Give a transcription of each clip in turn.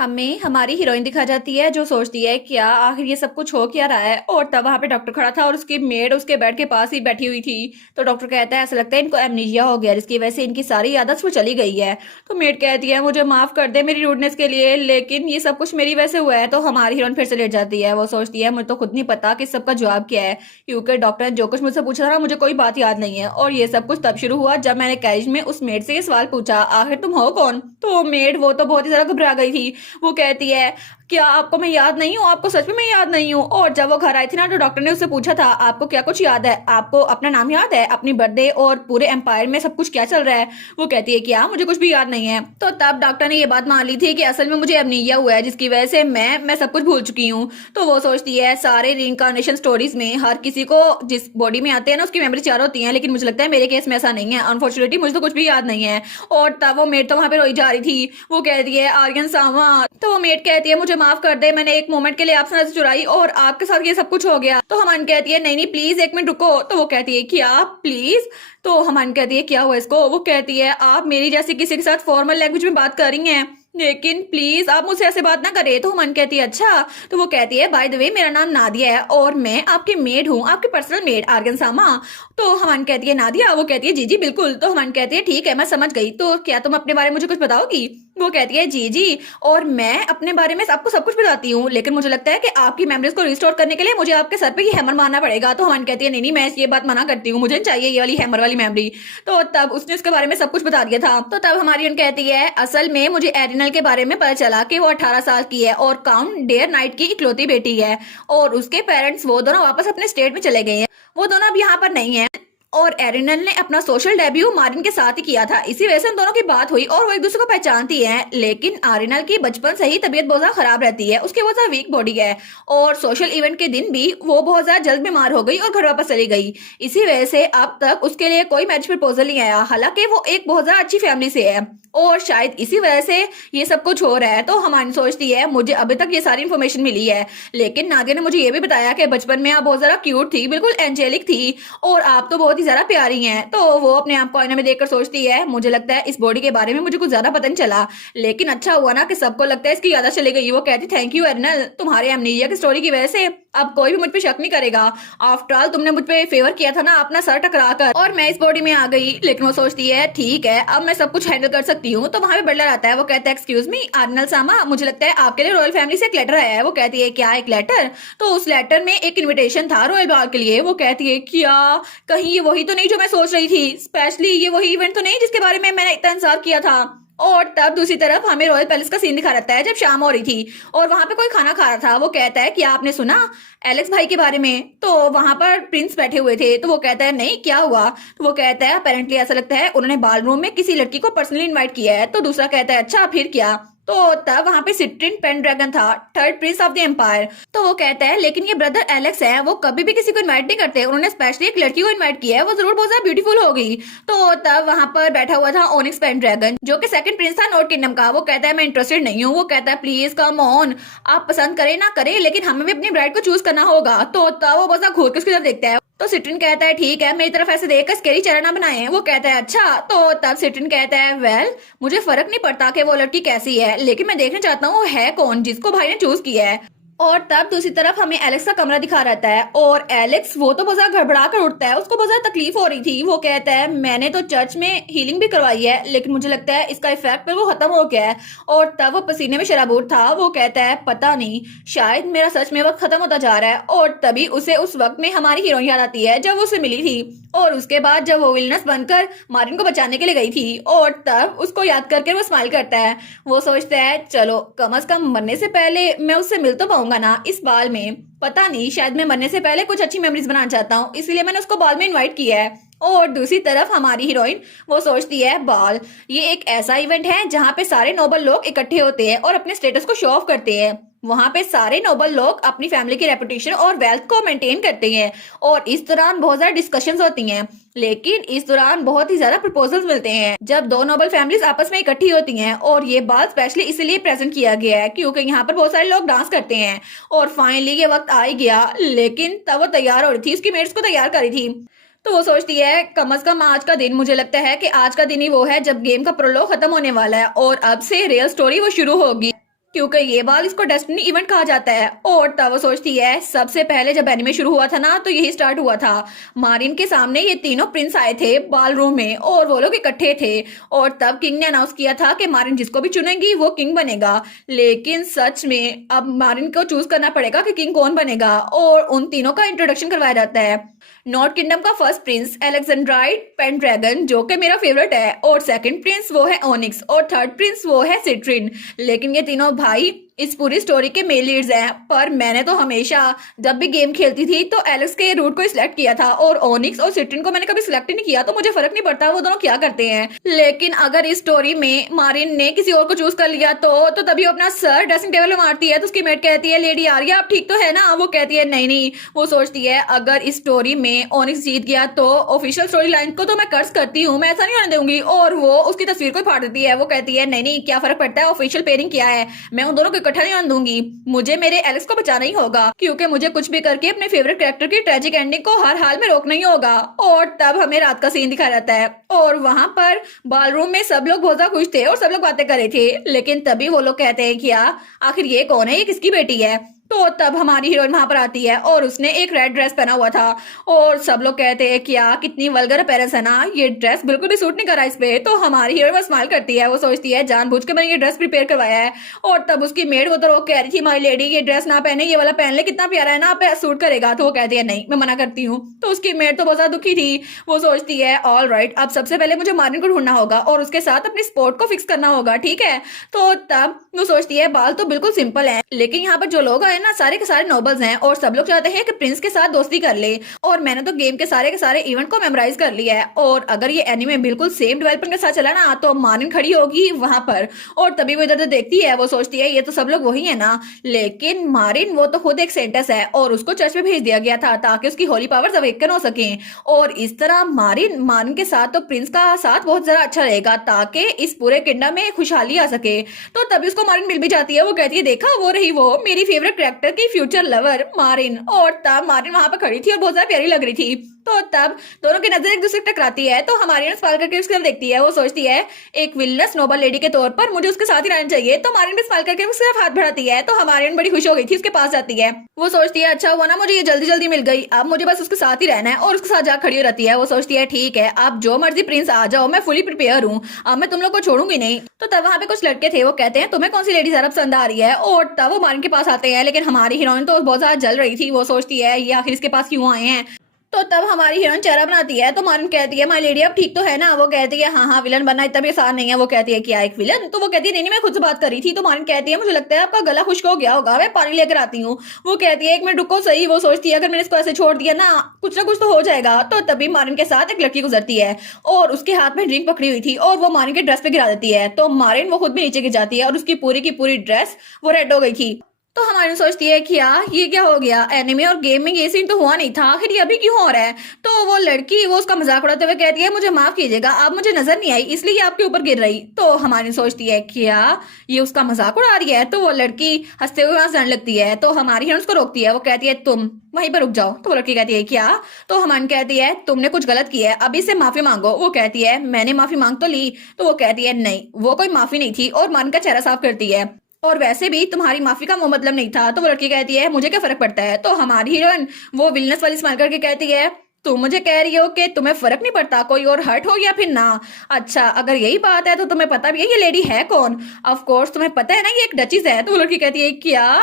हमें हमारी हीरोइन दिखा जाती है जो सोचती है क्या आखिर ये सब कुछ हो क्या रहा है। और तब वहां पे डॉक्टर खड़ा था और उसकी मेड उसके बेड के पास ही बैठी हुई थी। तो डॉक्टर कहता है ऐसा लगता है इनको एमनीजिया हो गया जिसकी वजह से इनकी सारी आदत वो चली गई है। तो मेड कहती है मुझे माफ कर दे मेरी रूडनेस के लिए, लेकिन ये सब कुछ मेरी वजह से हुआ है। तो हमारी हीरोइन फिर से लेट जाती है। वो सोचती है मुझे तो खुद नहीं पता कि सबका जवाब क्या है, क्योंकि डॉक्टर ने जो कुछ मुझसे पूछा था मुझे कोई बात याद नहीं है। और ये सब कुछ तब शुरू हुआ जब मैंने कैरेज में उस मेड से ये सवाल पूछा आखिर तुम हो कौन। तो मेड वो तो बहुत ही ज्यादा घबरा गई थी। वो कहती है क्या आपको मैं याद नहीं हूँ, आपको सच में मैं याद नहीं हूँ। और जब वो घर आई थी ना तो डॉक्टर ने उससे पूछा था आपको क्या कुछ याद है, आपको अपना नाम याद है, अपनी बर्थडे और पूरे एम्पायर में सब कुछ क्या चल रहा है। वो कहती है क्या मुझे कुछ भी याद नहीं है। तो तब डॉक्टर ने ये बात मान ली थी कि असल में मुझे अमनीसिया हुआ है जिसकी वजह से मैं सब कुछ भूल चुकी हूँ। तो वो सोचती है सारे रीइंकार्नेशन स्टोरीज में हर किसी को जिस बॉडी में आते हैं ना उसकी मेमोरी 4 होती है, लेकिन मुझे लगता है मेरे केस में ऐसा नहीं है। अनफॉर्चुनेटली मुझे तो कुछ भी याद नहीं है। और तब वो मेड तो वहां पे रोई जा रही थी। वो कहती है आर्यन सामा। तो वो मेड कहती है मुझे माफ कर दे, मैंने एक मोमेंट के लिए आपसे नजर चुराई और आपके साथ ये सब कुछ हो गया। तो हमान कहती है नहीं नहीं प्लीज एक मिनट रुको। तो वो कहती है क्या प्लीज। तो हमान कहती है क्या हुआ इसको। वो कहती है आप मेरी जैसी किसी के साथ फॉर्मल लैंग्वेज में बात कर रही हैं, लेकिन प्लीज आप मुझसे ऐसे बात ना करें। तो हमान कहती है अच्छा। तो वो कहती है बाय द वे मेरा नाम नादिया है और मैं आपकी मेड हूँ, आपकी पर्सनल मेड आर्गन सामा। तो हमान कहती है नादिया। वो कहती है जी जी बिल्कुल। तो हमान कहती है ठीक है मैं समझ गई, तो क्या तुम अपने बारे में मुझे कुछ बताओगी। वो कहती है जी जी, और मैं अपने बारे में आपको सब कुछ बताती हूँ, लेकिन मुझे लगता है कि आपकी मेमोरीज को रिस्टोर करने के लिए मुझे आपके सर पे ये हैमर मारना पड़ेगा। तो हमान कहती है नहीं नहीं मैं ये बात मना करती हूँ, मुझे चाहिए ये वाली हैमर वाली मेमोरी। तो तब उसने उसके बारे में सब कुछ बता दिया था। तो तब हमारी उन कहती है असल में मुझे एरिनल के बारे में पता चला कि वो 18 साल की है और काउंट डेयर नाइट की इकलौती बेटी है, और उसके पेरेंट्स वो दोनों वापस अपने स्टेट में चले गए हैं, वो दोनों अब यहाँ पर नहीं है। और एरिनल ने अपना सोशल डेब्यू मारिन के साथ ही किया था, इसी वजह से उन दोनों की बात हुई और वो एक दूसरे को पहचानती हैं। लेकिन आरिनल की बचपन से ही तबीयत बहुत ज्यादा खराब रहती है, उसकी बहुत ज्यादा वीक बॉडी है, और सोशल इवेंट के दिन भी वो बहुत ज्यादा जल्द बीमार हो गई और घर वापस चली गई। इसी वजह से अब तक उसके लिए कोई मैरिज प्रपोजल नहीं आया, हालांकि वो एक बहुत ज्यादा अच्छी फैमिली से है, और शायद इसी वजह से ये सब कुछ हो रहा है। तो हमारी सोचती है मुझे अभी तक ये सारी इन्फॉर्मेशन मिली है, लेकिन नादिया ने मुझे ये भी बताया कि बचपन में आप बहुत ज्यादा क्यूट थी, बिल्कुल एंजेलिक थी, और आप तो बहुत ही ज्यादा प्यारी हैं। तो वो अपने आप को आईने में देखकर सोचती है मुझे लगता है इस बॉडी के बारे में मुझे कुछ ज्यादा पता नहीं चला, लेकिन अच्छा हुआ ना कि सबको लगता है इसकी याद चली गई। वो कहती थैंक यू एरिनल, तुम्हारे एमनीसिया की स्टोरी की वजह से अब कोई भी मुझ पे शक नहीं करेगा। आफ्टर ऑल तुमने मुझ पे फेवर किया था ना अपना सर टकरा कर, और मैं इस बॉडी में आ गई। लेकिन वो सोचती है ठीक है अब मैं सब कुछ हैंडल कर सकती हूँ। तो वहां पे बटलर आता है। वो कहता है एक्सक्यूज मी आर्नल सामा, मुझे लगता है आपके लिए रॉयल फैमिली से एक लेटर आया है। वो कहती है क्या एक लेटर। तो उस लेटर में एक इन्विटेशन था रॉयल बाल के लिए। वो कहती है क्या कहीं ये वही तो नहीं जो मैं सोच रही थी, स्पेशली ये वही इवेंट तो नहीं जिसके बारे में मैंने इतना इंतजार किया था। और तब दूसरी तरफ हमें रॉयल पैलेस का सीन दिखा रहता है जब शाम हो रही थी और वहां पे कोई खाना खा रहा था। वो कहता है क्या आपने सुना एलेक्स भाई के बारे में। तो वहां पर प्रिंस बैठे हुए थे। तो वो कहता है नहीं क्या हुआ। तो वो कहता है अपेरेंटली ऐसा लगता है उन्होंने बाल रूम में किसी लड़की को पर्सनली इन्वाइट किया है। तो दूसरा कहता है अच्छा फिर क्या। तो तब वहां पे सिट्रिन पेन ड्रैगन था, third prince of the empire. तो वो कहता है लेकिन ये ब्रदर एलेक्स है, वो कभी भी किसी को इनवाइट नहीं करते, उन्होंने स्पेशली एक लड़की को इनवाइट किया है, वो जरूर बहुत ज्यादा ब्यूटीफुल होगी। तो तब वहां पर बैठा हुआ था ओनिक्स पेन ड्रैगन जो कि सेकंड प्रिंस था नॉर्थ किंगडम का। वो कहता है मैं इंटरेस्टेड नहीं हूँ। वो कहता है प्लीज कम ऑन, आप पसंद करें ना करें लेकिन हमें भी अपनी ब्राइड को चूज करना होगा। तो तब वो बहुत घूर के उसकी तरफ देखता है। तो सिट्रिन कहता है ठीक है मेरी तरफ ऐसे देखकर स्केरी चेहरा ना बनाए। वो कहता है अच्छा। तो तब सिट्रिन कहता है वेल मुझे फर्क नहीं पड़ता कि वो लड़की कैसी है, लेकिन मैं देखना चाहता हूँ है कौन जिसको भाई ने चूज किया है। और तब दूसरी तरफ हमें एलेक्स का कमरा दिखा रहता है और एलेक्स वो तो बहुत ज्यादा घबरा कर उठता है, उसको बहुत ज्यादा तकलीफ हो रही थी। वो कहता है मैंने तो चर्च में हीलिंग भी करवाई है लेकिन मुझे लगता है इसका इफेक्ट पर वो खत्म हो गया है। और तब वो पसीने में शराबूर था। वो कहता है पता नहीं शायद मेरा सच में वक्त खत्म होता जा रहा है। और तभी उसे उस वक्त में हमारी हीरोइन याद आती है जब वो उसे मिली थी, और उसके बाद जब वो विलनस बनकर मारिन को बचाने के लिए गई थी। और तब उसको याद करके वो स्माइल करता है। वो सोचता है चलो कम से कम मरने से पहले मैं उससे मिल तो पाऊंगा ना इस बाल में, पता नहीं शायद मैं मरने से पहले कुछ अच्छी मेमोरीज बनाना चाहता हूँ, इसलिए मैंने उसको बाल में इनवाइट किया है। और दूसरी तरफ हमारी हीरोइन वो सोचती है बाल ये एक ऐसा इवेंट है जहाँ पे सारे नोबल लोग इकट्ठे होते हैं और अपने स्टेटस को शो ऑफ करते हैं। वहां पे सारे नोबल लोग अपनी फैमिली की रेपुटेशन और वेल्थ को मेंटेन करते हैं, और इस दौरान बहुत ज्यादा डिस्कशंस होती हैं, लेकिन इस दौरान बहुत ही ज्यादा प्रपोजल्स मिलते हैं जब दो नोबल फैमिलीज आपस में इकट्ठी होती हैं। और ये बात स्पेशली इसलिए प्रेजेंट किया गया है क्योंकि यहाँ पर बहुत सारे लोग डांस करते हैं। और फाइनली ये वक्त आ ही गया, लेकिन तब वो तैयार हो रही थी, उसकी मेट्स को तैयार कर रही थी। तो वो सोचती है कम से कम आज का दिन, मुझे लगता है कि आज का दिन ही वो है जब गेम का प्रोलॉग खत्म होने वाला है और अब से रियल स्टोरी वो शुरू होगी। क्योंकि ये बाल इसको डेस्टिनी इवेंट कहा जाता है। और तब वो सोचती है सबसे पहले जब एनिमे शुरू हुआ था ना तो यही स्टार्ट हुआ था। मारिन के सामने ये तीनों प्रिंस आए थे बाल रूम में और वो लोग इकट्ठे थे और तब किंग ने अनाउंस किया था कि मारिन जिसको भी चुनेंगी वो किंग बनेगा। लेकिन सच में अब मारिन को चूज करना पड़ेगा कि किंग कौन बनेगा और उन तीनों का इंट्रोडक्शन करवाया जाता है। नॉर्थ किंगडम का फर्स्ट प्रिंस एलेक्जेंड्राइड पेंड्रैगन जो कि मेरा फेवरेट है, और सेकंड प्रिंस वो है ओनिक्स, और थर्ड प्रिंस वो है सिट्रिन। लेकिन ये तीनों भाई इस पूरी स्टोरी के मेन लीड्स हैं। पर मैंने तो हमेशा जब भी गेम खेलती थी तो एलेक्स के रूट को सिलेक्ट किया था और ओनिक्स और सिट्रिन को मैंने कभी सिलेक्ट ही नहीं किया, तो मुझे फर्क नहीं पड़ता वो दोनों क्या करते हैं। लेकिन अगर इस स्टोरी में मारिन ने किसी और को चूज कर लिया तो तभी वो अपना सर ड्रेसिंग टेबल में मारती है तो उसकी मेट कहती है लेडी आर्या आप ठीक तो है ना। वो कहती है नहीं नहीं। वो सोचती है अगर इस स्टोरी में ओनिक्स जीत गया तो ऑफिशियल स्टोरी लाइन को तो मैं कर्ज करती हूँ, मैं ऐसा नहीं होने दूंगी। और वो उसकी तस्वीर को फाड़ देती है। वो कहती है नहीं नहीं क्या फर्क पड़ता है, ऑफिशियल पेयरिंग क्या है, मैं उन दोनों को इकट्ठा नहीं होने दूंगी, मुझे मेरे एलेक्स को बचाना ही होगा क्योंकि मुझे कुछ भी करके अपने फेवरेट कैरेक्टर की ट्रेजिक एंडिंग को हर हाल में रोकना ही होगा। और तब हमें रात का सीन दिखाया जाता है और वहां पर बालरूम में सब लोग बहुत ज्यादा खुश थे और सब लोग बातें कर रहे थे। लेकिन तभी वो लोग कहते हैं कि आखिर ये कौन है, ये किसकी बेटी है। तो तब हमारी हीरोइन वहां पर आती है और उसने एक रेड ड्रेस पहना हुआ था और सब लोग कहते हैं कि कितनी वल्गर अपीयरेंस है ना, ये ड्रेस बिल्कुल भी सूट नहीं करा इस पे। तो हमारी हीरोइन वो स्माइल करती है, वो सोचती है जानबूझ के मैंने ये ड्रेस प्रिपेयर करवाया है। और तब उसकी मेड वो तो रोक कह रही थी माई लेडी ये ड्रेस ना पहने, ये वाला पहन ले कितना प्यारा है ना, आप सूट करेगा। तो वो कहती है नहीं मैं मना करती हूँ। तो उसकी मेड तो बहुत ज्यादा दुखी थी। वो सोचती है ऑल राइट अब सबसे पहले मुझे मारिन को ढूंढना होगा और उसके साथ अपनी स्पोर्ट को फिक्स करना होगा, ठीक है। तो तब वो सोचती है बाल तो बिल्कुल सिंपल है लेकिन यहाँ पर जो लोग आए ना सारे के सारे नोबल्स हैं और सब लोग चाहते हैं कि प्रिंस के साथ दोस्ती कर ले। और मैंने तो गेम के सारे इवेंट को मेमोराइज कर लिया है और अगर ये एनीमे बिल्कुल सेम डेवलपर के साथ चला ना तो मारिन खड़ी होगी वहां पर। और तभी वो इधर उधर देखती है, वो सोचती है ये तो सब लोग वही है ना। लेकिन मारिन वो तो खुद एक सेंटस है और उसको चर्च में भेज दिया गया था ताकि उसकी होली पावर्स अवेकन हो सके। और इस तरह मारिन मारिन के साथ तो प्रिंस का साथ बहुत ज्यादा अच्छा रहेगा ताकि इस पूरे किंगडम में खुशहाली आ सके। तो तभी उसको मारिन मिल भी जाती है। वो कहती है देखा वो रही वो मेरी फेवरेट कैरेक्टर की फ्यूचर लवर मारिन। और तब मारिन वहां पर खड़ी थी और बहुत ज्यादा प्यारी लग रही थी। तो तब दोनों की नजर एक दूसरे से टकराती है तो हमारी स्माइल करके उसकी तरफ देखती है। वो सोचती है एक विलनेस नोबल लेडी के तौर पर मुझे उसके साथ ही रहना चाहिए। तो मारिन भी स्माइल करके उसकी तरफ हाथ बढ़ाती है तो हमारी बड़ी खुश हो गई थी, उसके पास जाती है। वो सोचती है अच्छा हुआ ना मुझे ये जल्दी जल्दी मिल गई, अब मुझे बस उसके साथ ही रहना है। और उसके साथ जाकर खड़ी हो रहती है। वो सोचती है ठीक है आप जो मर्जी प्रिंस आ जाओ, मैं फुली प्रिपेयर हूँ, अब मैं तुम लोग को छोड़ूंगी नहीं। तो तब वहां पे कुछ लड़के थे, वो कहते हैं तुम्हें कौन सी लेडी ज्यादा पसंद आ रही है। और तब वो मारिन के पास आते हैं लेकिन हमारी हीरोइन तो बहुत ज्यादा जल रही थी। वो सोचती है ये आखिर इसके पास क्यों आए हैं। तो तब हमारी हीरोइन चेहरा बनाती है तो मारिन कहती है माय लेडी अब ठीक तो है ना। वो कहती है हाँ हाँ विलन बनना इतना भी आसान नहीं है। वो कहती है क्या एक विलन। तो वो कहती है नहीं नहीं मैं खुद से बात कर रही थी। तो मारिन कहती है मुझे लगता है आपका गला खुश्क हो गया होगा, मैं पानी लेकर आती हूँ। वो कहती है एक मिनट रुको सही। वो सोचती है अगर मैंने इसको ऐसे छोड़ दिया ना कुछ तो हो जाएगा। तो तभी मारिन के साथ एक लड़की गुजरती है और उसके हाथ में ड्रिंक पकड़ी हुई थी और वो मारिन के ड्रेस पे गिरा देती है। तो मारिन वो खुद भी नीचे गिर जाती है और उसकी पूरी की पूरी ड्रेस वो रेड हो गई थी। तो हमारी सोचती है कि ये क्या हो गया, एनिमे और गेम में ये सीन तो हुआ नहीं था, आखिर ये अभी क्यों हो रहा है। तो वो लड़की वो उसका मजाक उड़ाते हुए कहती है मुझे माफ कीजिएगा आप मुझे नजर नहीं आई इसलिए ये आपके ऊपर गिर रही। तो हमारी सोचती है क्या ये उसका मजाक उड़ा रही है। तो वो लड़की हंसते हुए वहां से जाने लगती है तो हमारी हिरण उसको रोकती है। वो कहती है तुम वहीं पर रुक जाओ। तो वो लड़की कहती है क्या। तो हमारी कहती है तुमने कुछ गलत किया है अभी से माफी मांगो। वो कहती है मैंने माफी मांग तो ली। तो वो कहती है नहीं वो कोई माफी नहीं थी और मान का चेहरा साफ करती है और वैसे भी तुम्हारी माफी का वो मतलब नहीं था। तो वो लड़की कहती है मुझे क्या फर्क पड़ता है। तो हमारी हीरोइन वो विलनेस वाली स्माइल करके कहती है तुम मुझे कह रही हो कि तुम्हें फर्क नहीं पड़ता कोई और हर्ट हो या फिर ना। अच्छा अगर यही बात है तो तुम्हें पता भी है ये लेडी है कौन। ऑफ कोर्स तुम्हें पता है ना ये एक डचिस है। तो वो लड़की कहती है क्या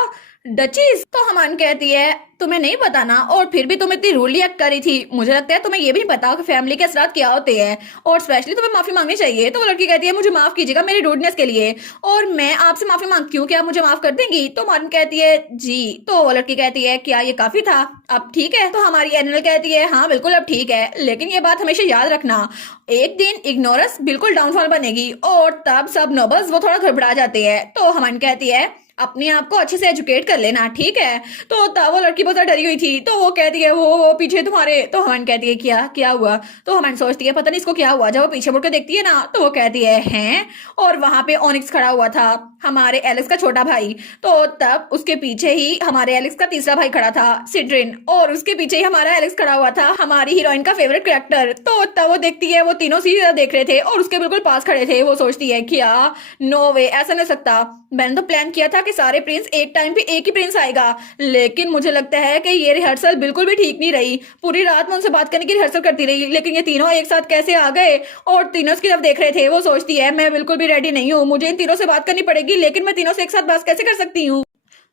डचिस। तो हमान कहती है तुम्हें नहीं पता ना और फिर भी तुम इतनी रूडली एक्ट करी थी, मुझे लगता है तुम्हें ये भी नहीं पता कि फैमिली के असरात क्या होते हैं और स्पेशली तुम्हें माफी मांगनी चाहिए। तो वो लड़की कहती है मुझे माफ कीजिएगा मेरी रूडनेस के लिए और मैं आपसे माफी मांगती हूँ, क्या आप मुझे माफ कर देंगी। तो मारिन कहती है जी। तो वो लड़की कहती है क्या ये काफी था अब ठीक है। तो हमारी एनिमल कहती है हाँ बिल्कुल अब ठीक है लेकिन ये बात हमेशा याद रखना एक दिन इग्नोरेंस बिल्कुल डाउनफॉल बनेगी। और तब सब नोबल्स वो थोड़ा घबरा जाते हैं। तो हमारी कहती है अपने आप को अच्छे से एजुकेट कर लेना, ठीक है। तो तब वो लड़की बहुत ज्यादा डरी हुई थी, तो वो कहती है वो पीछे तुम्हारे। तो हमारी कहती है क्या क्या हुआ। तो हमारी सोचती है पता नहीं इसको क्या हुआ। जब वो पीछे मुड़ के देखती है ना, तो वो कहती है हैं। और वहां पे ओनिक्स खड़ा हुआ था, हमारे एलेक्स का छोटा भाई। तो तब उसके पीछे ही हमारे एलेक्स का तीसरा भाई खड़ा था, सिड्रिन। और उसके पीछे ही हमारा एलेक्स खड़ा हुआ था, हमारी हीरोइन का फेवरेट कैरेक्टर। तो तब वो देखती है वो तीनों सीधा देख रहे थे और उसके बिल्कुल पास खड़े थे। वो सोचती है क्या, नो वे, ऐसा नहीं हो सकता। मैंने तो प्लान किया था कि सारे प्रिंस एक टाइम पे एक ही प्रिंस आएगा, लेकिन मुझे लगता है कि ये रिहर्सल बिल्कुल भी ठीक नहीं रही। पूरी रात मैं उनसे बात करने की रिहर्सल करती रही, लेकिन ये तीनों एक साथ कैसे आ गए। और तीनों उसकी तरफ देख रहे थे। वो सोचती है मैं बिल्कुल भी रेडी नहीं हूँ, मुझे इन तीनों से बात करनी पड़ेगी, लेकिन मैं तीनों से एक साथ बात कैसे कर सकती हूँ।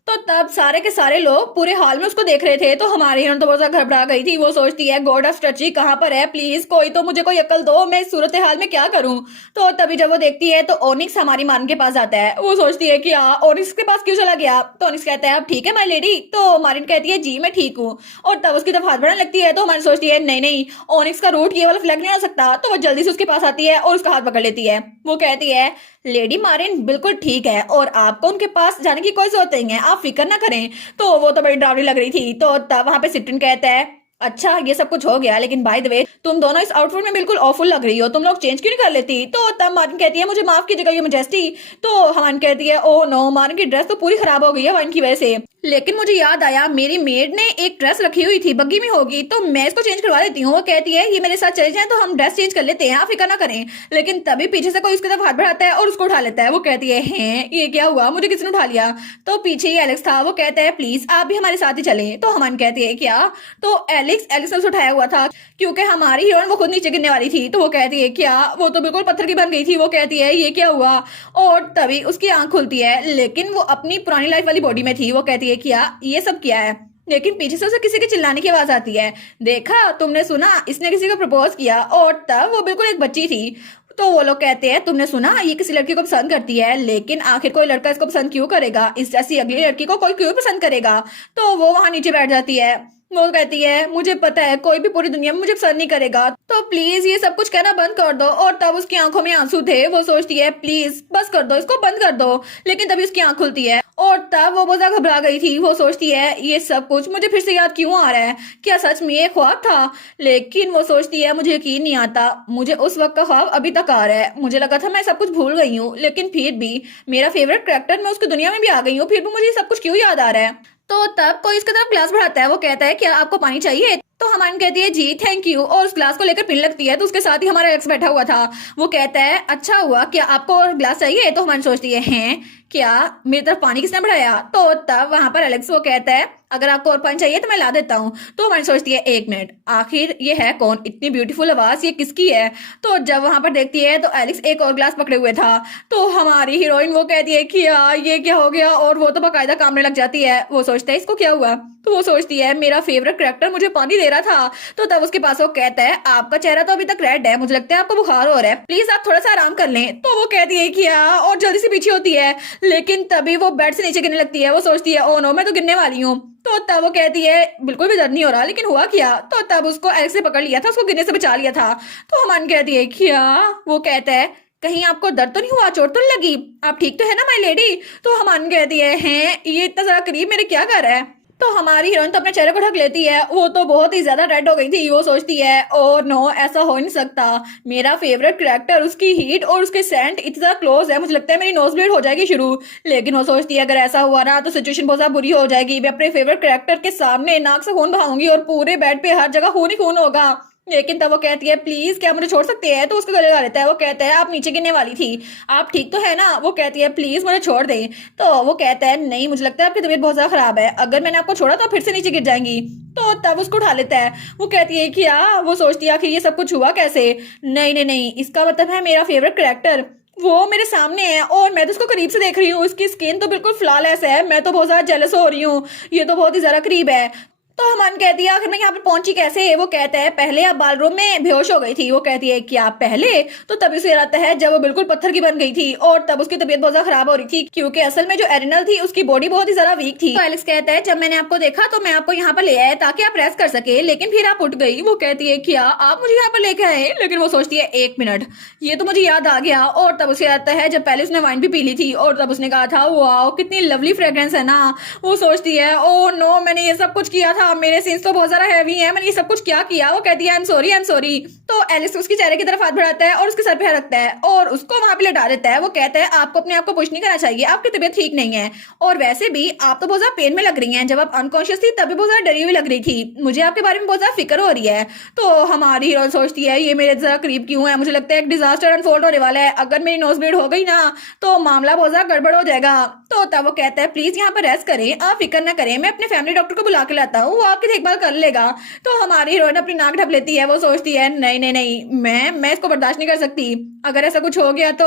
तो तब सारे के सारे लोग पूरे हॉल में उसको देख रहे थे। तो हमारी हीरोइन तो बहुत ज्यादा घबरा गई थी। वो सोचती है गॉड ऑफ स्ट्रेची कहाँ पर है, प्लीज कोई तो मुझे कोई अक्ल दो, मैं इस सूरत हाल में क्या करूं। तो तभी जब वो देखती है तो ओनिक्स हमारी मारन के पास आता है। वो सोचती है कि ओनिक्स के पास क्यों चला गया। तो ओनिक्स कहता है अब ठीक है माय लेडी। तो मारिन कहती है जी मैं ठीक हूँ। और तब उसकी तरफ हाथ बढ़ाने लगती है। तो हमारी सोचती है नहीं नहीं, ओनिक्स का रूट ये वाला फ्लैग नहीं आ सकता। तो वो जल्दी से उसके पास आती है और उसका हाथ पकड़ लेती है। वो कहती है लेडी मारिन बिल्कुल ठीक है और आपको उनके पास जाने की कोई जरूरत नहीं है, आप फिक्र ना करें। तो वो तो बड़ी डरावनी लग रही थी। तो तब वहां पे सिट्रिन कहता है अच्छा ये सब कुछ हो गया, लेकिन बाय द वे तुम दोनों इस आउटफिट में बिल्कुल ऑफुल लग रही हो, तुम लोग चेंज क्यों नहीं कर लेती। तो तब मारिन कहती है मुझे माफ कीजिएगा ये मेजेस्टी। तो हवन कहती है ओ नो, मारिन की ड्रेस तो पूरी खराब हो गई है वाइन की वजह से, लेकिन मुझे याद आया मेरी मेड ने एक ड्रेस रखी हुई थी, बग्गी में होगी, तो मैं इसको चेंज करवा देती हूँ। वो कहती है ये मेरे साथ चले जाए तो हम ड्रेस चेंज कर लेते हैं, आप फिक्र ना करें। लेकिन तभी पीछे से कोई उसकी तरफ हाथ बढ़ाता है और उसको उठा लेता है। वो कहती है हैं ये क्या हुआ, मुझे किसने उठा लिया। तो पीछे ही एलेक्स था। वो कहता है प्लीज आप भी हमारे साथ ही चले। तो हमान कहती है क्या। तो एलेक्स ने उसे उठाया हुआ था क्योंकि हमारी हीरोइन वो खुद नीचे गिरने वाली थी। तो वो कहती है क्या, वो तो बिल्कुल पत्थर की बन गई थी। वो कहती है ये क्या हुआ। और तभी उसकी आंख खुलती है, लेकिन वो अपनी पुरानी लाइफ वाली बॉडी में थी। वो कहती है क्या ये सब किया है, लेकिन पीछे से उसे किसी के चिल्लाने की आवाज आती है, देखा तुमने सुना इसने किसी को प्रपोज किया। और तब वो बिल्कुल एक बच्ची थी। तो वो लोग कहते हैं तुमने सुना ये किसी लड़की को पसंद करती है, लेकिन आखिर कोई लड़का इसको पसंद क्यों करेगा, इस जैसी अगली लड़की को कोई क्यों पसंद करेगा। तो वो वहां नीचे बैठ जाती है। वो कहती है मुझे पता है कोई भी पूरी दुनिया में मुझे पसंद नहीं करेगा, तो प्लीज ये सब कुछ कहना बंद कर दो। और तब उसकी आंखों में आंसू थे। वो सोचती है प्लीज बस कर दो, इसको बंद कर दो। लेकिन तभी उसकी आंख खुलती है और तब वो बहुत ज्यादा घबरा गई थी। वो सोचती है ये सब कुछ मुझे फिर से याद क्यों आ रहा है, क्या सच में ये ख्वाब था। लेकिन वो सोचती है मुझे यकीन नहीं आता, मुझे उस वक्त का ख्वाब अभी तक आ रहा है। मुझे लगा था मैं सब कुछ भूल गई हूँ, लेकिन फिर भी मेरा फेवरेट कैरेक्टर, मैं उसकी दुनिया में भी आ गई हूँ, फिर भी मुझे सब कुछ क्यों याद आ रहा है। तो तब कोई उसकी तरफ ग्लास बढ़ाता है। वो कहता है क्या आपको पानी चाहिए। तो हमारी कहती है जी थैंक यू, और उस ग्लास को लेकर पीने लगती है। तो उसके साथ ही हमारा एलेक्स बैठा हुआ था। वो कहता है अच्छा हुआ, क्या आपको और ग्लास चाहिए। तो हमारी सोचती है हैं क्या मेरी तरफ पानी किसने बढ़ाया। तो तब वहां पर एलेक्स वो कहता है अगर आपको और पानी चाहिए तो मैं ला देता हूँ। तो हमारी सोचती है एक मिनट, आखिर ये है कौन, इतनी ब्यूटीफुल आवाज ये किसकी है। तो जब वहां पर देखती है तो एलेक्स एक और ग्लास पकड़े हुए था। तो हमारी हीरोइन वो कहती है कि ये क्या हो गया, और वो तो बाकायदा कामने लग जाती है। वो सोचता है इसको क्या हुआ। तो वो सोचती है मेरा फेवरेट कैरेक्टर मुझे पानी दे रहा था। तो तब उसके पास वो कहता है आपका चेहरा तो अभी तक रेड है, मुझे लगता है आपको बुखार हो रहा है, प्लीज आप थोड़ा सा आराम कर लें। तो वो कहती है क्या, और जल्दी से पीछे होती है, लेकिन तभी वो बेड से नीचे गिरने लगती है। वो सोचती है ओ नो मैं तो गिरने वाली हूँ। तो तब वो कहती है बिल्कुल भी दर्द नहीं हो रहा, लेकिन हुआ क्या। तो तब उसको एलेक्स ने पकड़ लिया था, उसको गिरने से बचा लिया था। तो हमान कहती है क्या। वो कहता है कहीं आपको दर्द तो नहीं हुआ, चोट तो नहीं लगी, आप ठीक तो है ना माय लेडी। तो हमान कहती है हैं ये इतना ज्यादा करीब मेरे क्या कर रहा है। तो हमारी हीरोइन तो अपने चेहरे को ढक लेती है। वो तो बहुत ही ज्यादा रेड हो गई थी। वो सोचती है ओ नो ऐसा हो नहीं सकता, मेरा फेवरेट कैरेक्टर उसकी हीट और उसके सेंट इतना क्लोज है, मुझे लगता है मेरी नोज ब्लीड हो जाएगी शुरू। लेकिन वो सोचती है अगर ऐसा हुआ ना तो सिचुएशन बहुत ज्यादा बुरी हो जाएगी, मैं अपने फेवरेट कैरेक्टर के सामने नाक से खून बहाऊंगी और पूरे बेड पे हर जगह खून ही खून होगा। लेकिन तब वो कहती है प्लीज क्या मुझे छोड़ सकते हैं। तो उसको गले लगा लेता है। वो कहता है आप नीचे गिरने वाली थी, आप ठीक तो है ना। वो कहती है प्लीज मुझे छोड़ दे। तो वो कहता है नहीं मुझे लगता है आपकी तबीयत बहुत ज्यादा खराब है, अगर मैंने आपको छोड़ा तो फिर से नीचे गिर जाएंगी। तो तब उसको उठा लेता है। वो कहती है क्या। वो सोचती है आखिर ये सब कुछ हुआ कैसे। नहीं नहीं नहीं, इसका मतलब है मेरा फेवरेट कैरेक्टर वो मेरे सामने है और मैं तो उसको करीब से देख रही हूँ, इसकी स्किन तो बिल्कुल फ्लॉलेस है, मैं तो बहुत ज्यादा जेलस हो रही हूँ, ये तो बहुत ही ज्यादा करीब है। तो अमन कहती है आखिर मैं यहाँ पर पहुंची कैसे। वो कहता है पहले आप बाल रूम में बेहोश हो गई थी। वो कहती है क्या पहले। तो तभी उसे याद आता है जब वो बिल्कुल पत्थर की बन गई थी और तब उसकी तबीयत बहुत ज्यादा खराब हो रही थी, क्योंकि असल में जो एरिनल थी उसकी बॉडी बहुत ही ज्यादा वीक थी। तो एलेक्स कहता है जब मैंने आपको देखा तो मैं आपको यहाँ पर ले आया ताकि आप रेस्ट कर सके, लेकिन फिर आप उठ गई। वो कहती है क्या आप मुझे यहाँ पर लेके आए, लेकिन वो सोचती है 1 मिनट, ये तो मुझे याद आ गया। और तब उसे आता है जब पहले उसने वाइन भी पी ली थी और तब उसने कहा था वाह कितनी लवली फ्रेग्रेंस है ना। वो सोचती है ओ नो मैंने ये सब कुछ किया था, मेरे सीन्स तो बहुत ज्यादा हैवी हैं, मैंने ये सब कुछ क्या किया। वो कहती है I am sorry I am sorry. तो एलिस उसके चेहरे की तरफ हाथ बढ़ाता है और उसके सर पे हाथ रखता है और उसको वहां पे लेटा देता है। वो कहता है आपको अपने आप को पुश नहीं करना चाहिए, आपकी तबीयत ठीक नहीं है और वैसे भी आप तो बहुत ज्यादा पेन में लग रही हैं, जब आप अनकॉन्शियस थी तभी बहुत ज्यादा डरी हुई लग रही थी, मुझे आपके बारे में बहुत ज्यादा फिक्र हो रही है। तो हमारी हीरोइन सोचती है ये मेरे जरा करीब क्यों है, मुझे लगता है एक डिजास्टर अनफोल्ड होने वाला है, अगर मेरी नोज ब्लीड हो गई ना तो मामला बहुत ज्यादा गड़बड़ हो जाएगा। तो तब वो कहता है प्लीज यहाँ पर रेस्ट करें, आप फिक्र ना करें, मैं अपने फैमिली डॉक्टर को बुला के लाता हूँ, वो आपकी देखभाल कर लेगा। तो हमारी हीरोइन अपनी नाक ढप लेती है। वो सोचती है नहीं नहीं नहीं मैं इसको बर्दाश्त नहीं कर सकती, अगर ऐसा कुछ हो गया तो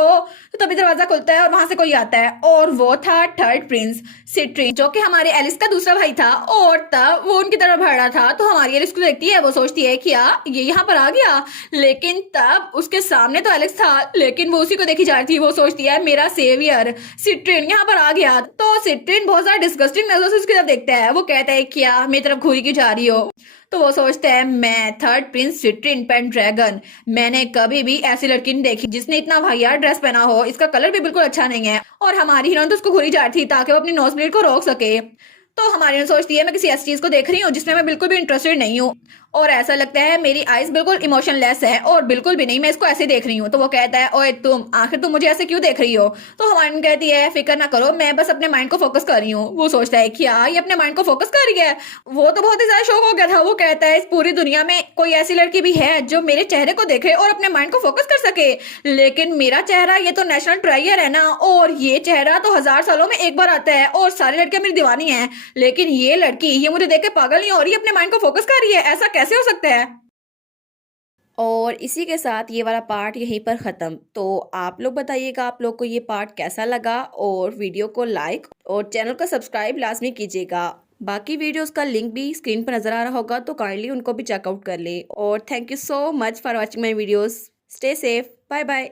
तभी दरवाजा खुलता है और वहां से कोई आता है और वो था थर्ड प्रिंस सिट्रिन, जो कि हमारे एलिस का दूसरा भाई था और तब वो उनकी तरफ बढ़ रहा था। तो हमारी एलिस को देखती है, वो सोचती है क्या ये यहाँ पर आ गया, लेकिन तब उसके सामने तो एलेक्स था लेकिन वो उसी को देखी जा रही थी। वो सोचती है मेरा सेवियर सिट्रिन यहाँ पर आ गया। तो सिट्रिन बहुत ज्यादा डिस्गस्टिंग नजर से उसकी तरफ देखता है। वो कहता है क्या मेरी तरफ घूरी क्यों जा रही हो। तो वो सोचता है मैं थर्ड प्रिंस सिट्रिन पेंड्रैगन, मैंने कभी भी ऐसी लड़की नहीं देखी जिसने इतना वाहियात ड्रेस पहना हो, इसका कलर भी बिल्कुल अच्छा नहीं है। और हमारी हीरोइन तो उसको घूरी जा रही थी ताकि वो अपनी नोज ब्लीड को रोक सके। तो हमारी हीरोइन सोचती है मैं किसी ऐसी चीज को देख रही हूँ जिसमें मैं बिल्कुल भी इंटरेस्टेड नहीं हूँ और ऐसा लगता है मेरी आईज बिल्कुल इमोशनलेस है और बिल्कुल भी नहीं मैं इसको ऐसे देख रही हूँ। तो वो कहता है ओए तुम आखिर तुम मुझे ऐसे क्यों देख रही हो। तो हमारी कहती है फिक्र ना करो मैं बस अपने माइंड को फोकस कर रही हूँ। वो सोचता है क्या ये अपने माइंड को फोकस कर रही है। वो तो बहुत ही ज्यादा शौक हो गया था। वो कहता है इस पूरी दुनिया में कोई ऐसी लड़की भी है जो मेरे चेहरे को देखे और अपने माइंड को फोकस कर सके, लेकिन मेरा चेहरा ये तो नेशनल ट्रायर है ना और ये चेहरा तो 1000 सालों में एक बार आता है और सारी लड़कियां मेरी दीवानी हैं, लेकिन ये लड़की ये मुझे देख के पागल नहीं हो रही, अपने माइंड को फोकस कर रही है, ऐसा कैसे हो सकता है। और इसी के साथ ये वाला पार्ट यहीं पर ख़त्म। तो आप लोग बताइएगा आप लोग को ये पार्ट कैसा लगा और वीडियो को लाइक और चैनल को सब्सक्राइब लाजमी कीजिएगा। बाकी वीडियोस का लिंक भी स्क्रीन पर नज़र आ रहा होगा तो काइंडली उनको भी चेकआउट कर ले। और thank you so much for watching my videos. Stay safe, bye bye.